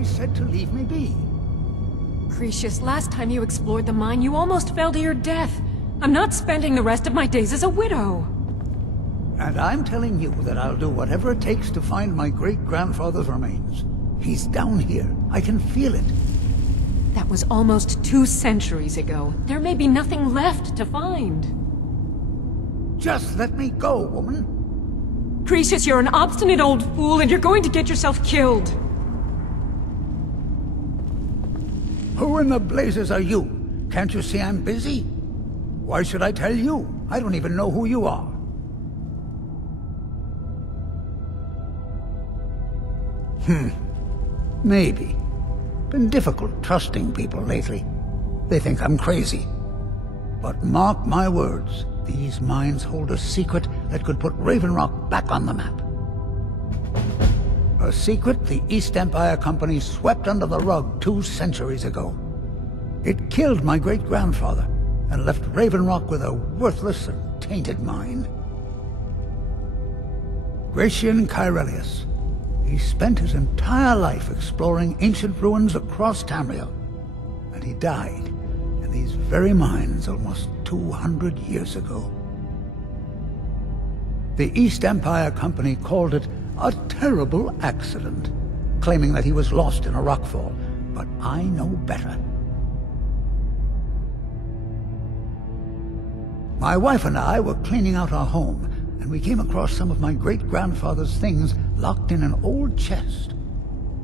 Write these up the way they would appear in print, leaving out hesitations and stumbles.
I said to leave me be. Cretius, last time you explored the mine, you almost fell to your death. I'm not spending the rest of my days as a widow. And I'm telling you that I'll do whatever it takes to find my great-grandfather's remains. He's down here. I can feel it. That was almost 2 centuries ago. There may be nothing left to find. Just let me go, woman. Cretius, you're an obstinate old fool, and you're going to get yourself killed. Who in the blazes are you? Can't you see I'm busy? Why should I tell you? I don't even know who you are. Maybe. Been difficult trusting people lately. They think I'm crazy. But mark my words, these mines hold a secret that could put Raven Rock back on the map. A secret the East Empire Company swept under the rug 2 centuries ago. It killed my great-grandfather and left Raven Rock with a worthless and tainted mine. Gratian Kyrelius. He spent his entire life exploring ancient ruins across Tamriel, and he died in these very mines almost 200 years ago. The East Empire Company called it a terrible accident, claiming that he was lost in a rockfall, but I know better. My wife and I were cleaning out our home, and we came across some of my great-grandfather's things locked in an old chest.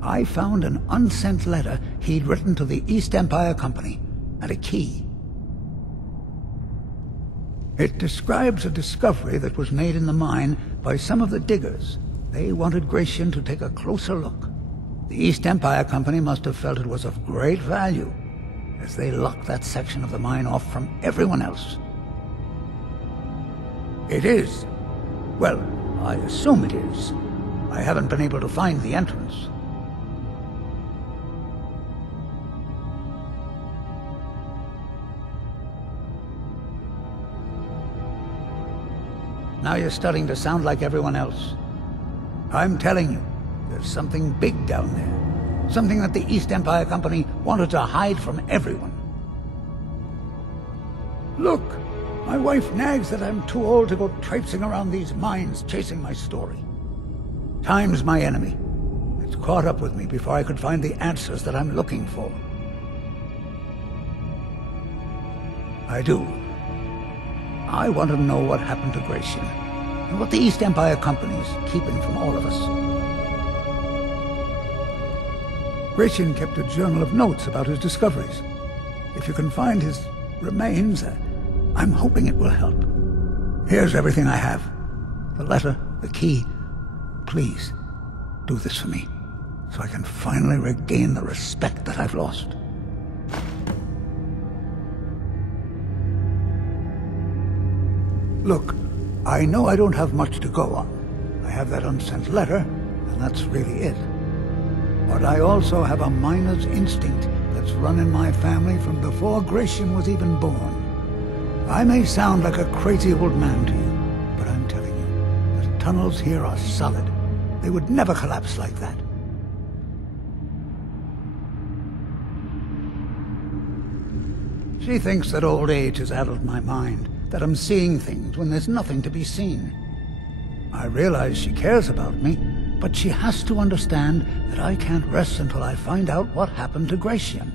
I found an unsent letter he'd written to the East Empire Company, and a key. It describes a discovery that was made in the mine by some of the diggers. They wanted Gratian to take a closer look. The East Empire Company must have felt it was of great value, as they locked that section of the mine off from everyone else. It is. Well, I assume it is. I haven't been able to find the entrance. Now you're starting to sound like everyone else. I'm telling you, there's something big down there. Something that the East Empire Company wanted to hide from everyone. Look! My wife nags that I'm too old to go traipsing around these mines chasing my story. Time's my enemy. It's caught up with me before I could find the answers that I'm looking for. I do. I want to know what happened to Gratian, and what the East Empire Company is keeping from all of us. Gratian kept a journal of notes about his discoveries. If you can find his remains, I'm hoping it will help. Here's everything I have. The letter, the key. Please, do this for me, so I can finally regain the respect that I've lost. Look, I know I don't have much to go on. I have that unsent letter, and that's really it. But I also have a miner's instinct that's run in my family from before Gratian was even born. I may sound like a crazy old man to you, but I'm telling you, the tunnels here are solid. They would never collapse like that. She thinks that old age has addled my mind, that I'm seeing things when there's nothing to be seen. I realize she cares about me, but she has to understand that I can't rest until I find out what happened to Gratian.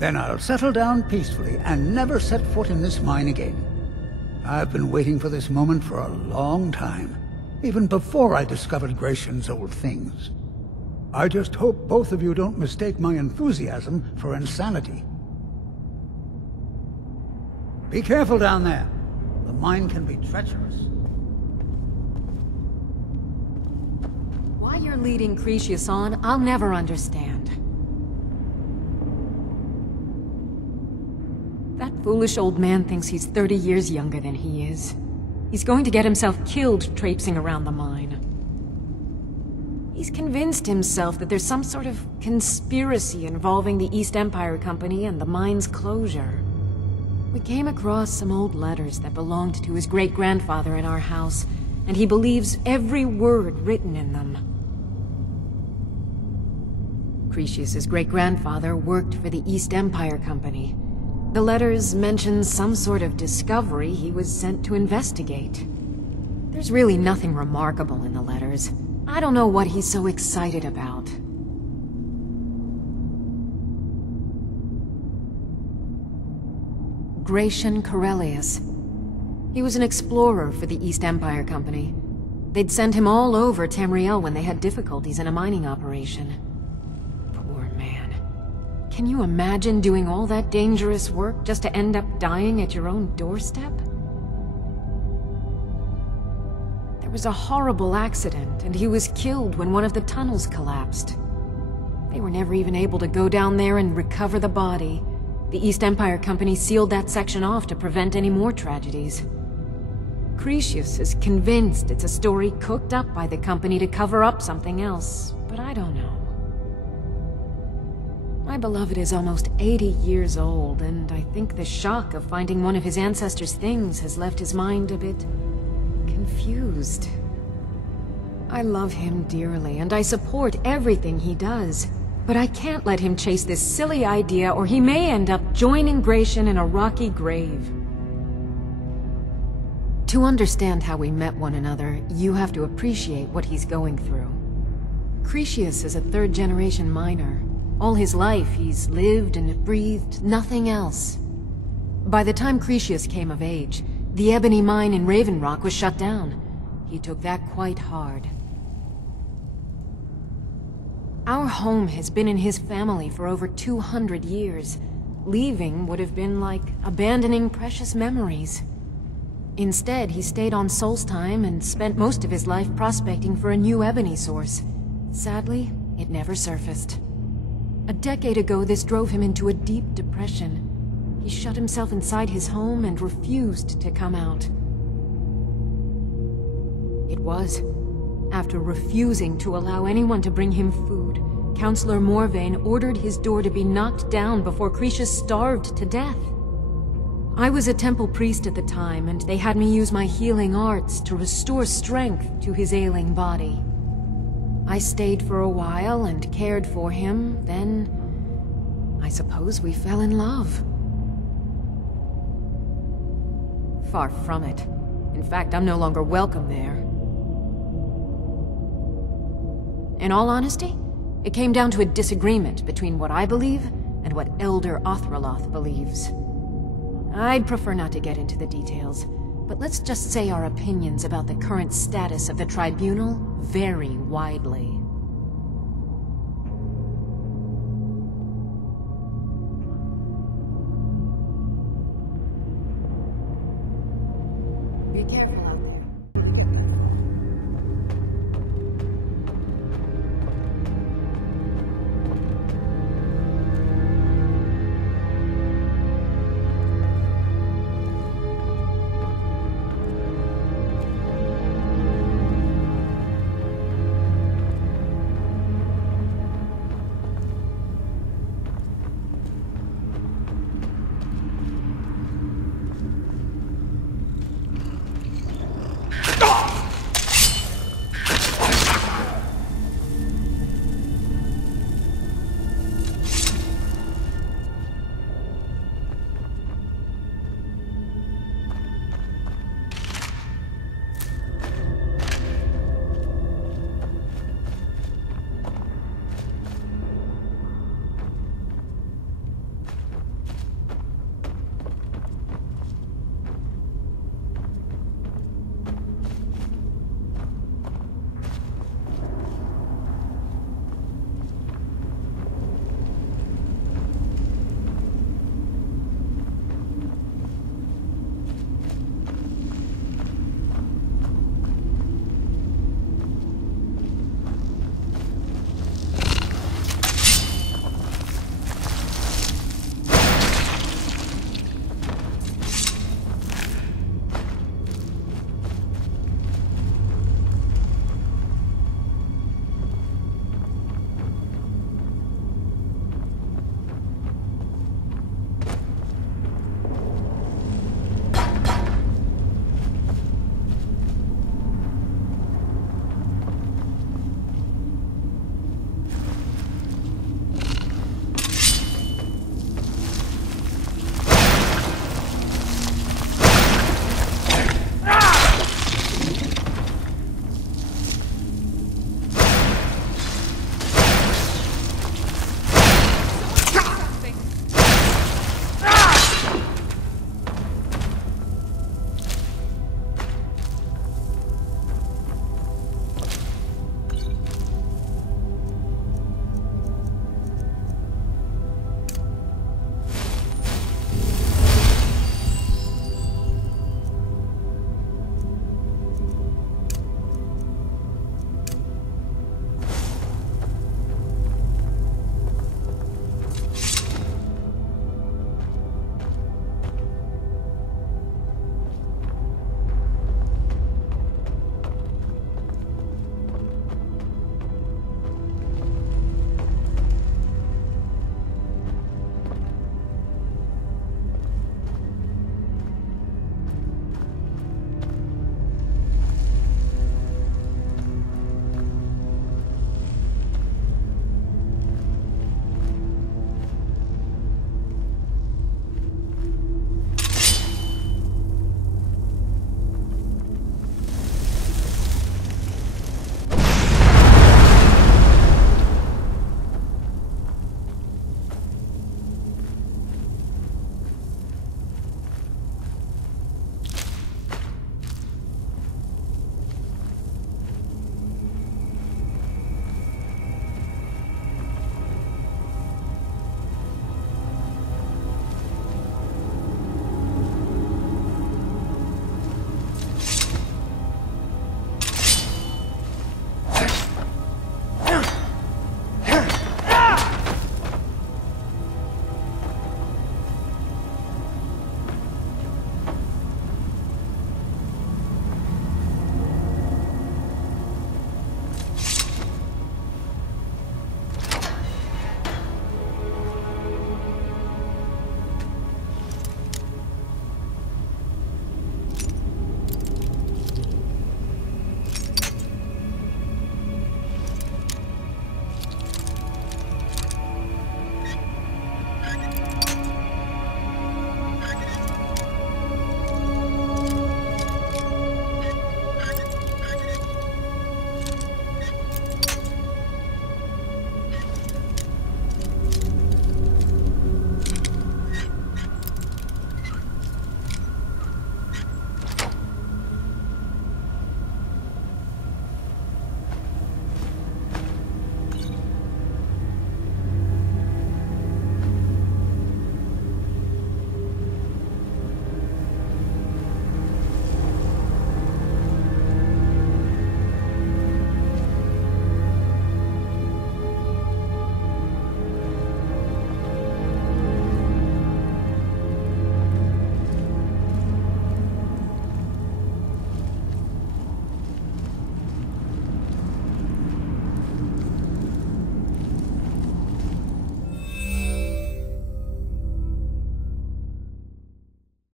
Then I'll settle down peacefully and never set foot in this mine again. I've been waiting for this moment for a long time, even before I discovered Gratian's old things. I just hope both of you don't mistake my enthusiasm for insanity. Be careful down there. The mine can be treacherous. Why you're leading Cretius on, I'll never understand. That foolish old man thinks he's 30 years younger than he is. He's going to get himself killed traipsing around the mine. He's convinced himself that there's some sort of conspiracy involving the East Empire Company and the mine's closure. We came across some old letters that belonged to his great-grandfather in our house, and he believes every word written in them. Cretius's great-grandfather worked for the East Empire Company. The letters mention some sort of discovery he was sent to investigate. There's really nothing remarkable in the letters. I don't know what he's so excited about. Gratian Corellius. He was an explorer for the East Empire Company. They'd send him all over Tamriel when they had difficulties in a mining operation. Poor man. Can you imagine doing all that dangerous work just to end up dying at your own doorstep? There was a horrible accident, and he was killed when one of the tunnels collapsed. They were never even able to go down there and recover the body. The East Empire Company sealed that section off to prevent any more tragedies. Cretius is convinced it's a story cooked up by the company to cover up something else, but I don't know. My beloved is almost 80 years old, and I think the shock of finding one of his ancestors' things has left his mind a bit confused. I love him dearly, and I support everything he does. But I can't let him chase this silly idea, or he may end up joining Gratian in a rocky grave. To understand how we met one another, you have to appreciate what he's going through. Cretius is a third-generation miner. All his life, he's lived and breathed nothing else. By the time Cretius came of age, the ebony mine in Raven Rock was shut down. He took that quite hard. Our home has been in his family for over 200 years. Leaving would have been like abandoning precious memories. Instead, he stayed on Solstheim and spent most of his life prospecting for a new ebony source. Sadly, it never surfaced. A decade ago, this drove him into a deep depression. He shut himself inside his home and refused to come out. It was after refusing to allow anyone to bring him food, Counselor Morvain ordered his door to be knocked down before Cretius starved to death. I was a temple priest at the time, and they had me use my healing arts to restore strength to his ailing body. I stayed for a while and cared for him, then I suppose we fell in love. Far from it. In fact, I'm no longer welcome there. In all honesty, it came down to a disagreement between what I believe and what Elder Othraloth believes. I'd prefer not to get into the details, but let's just say our opinions about the current status of the Tribunal vary widely. Be careful.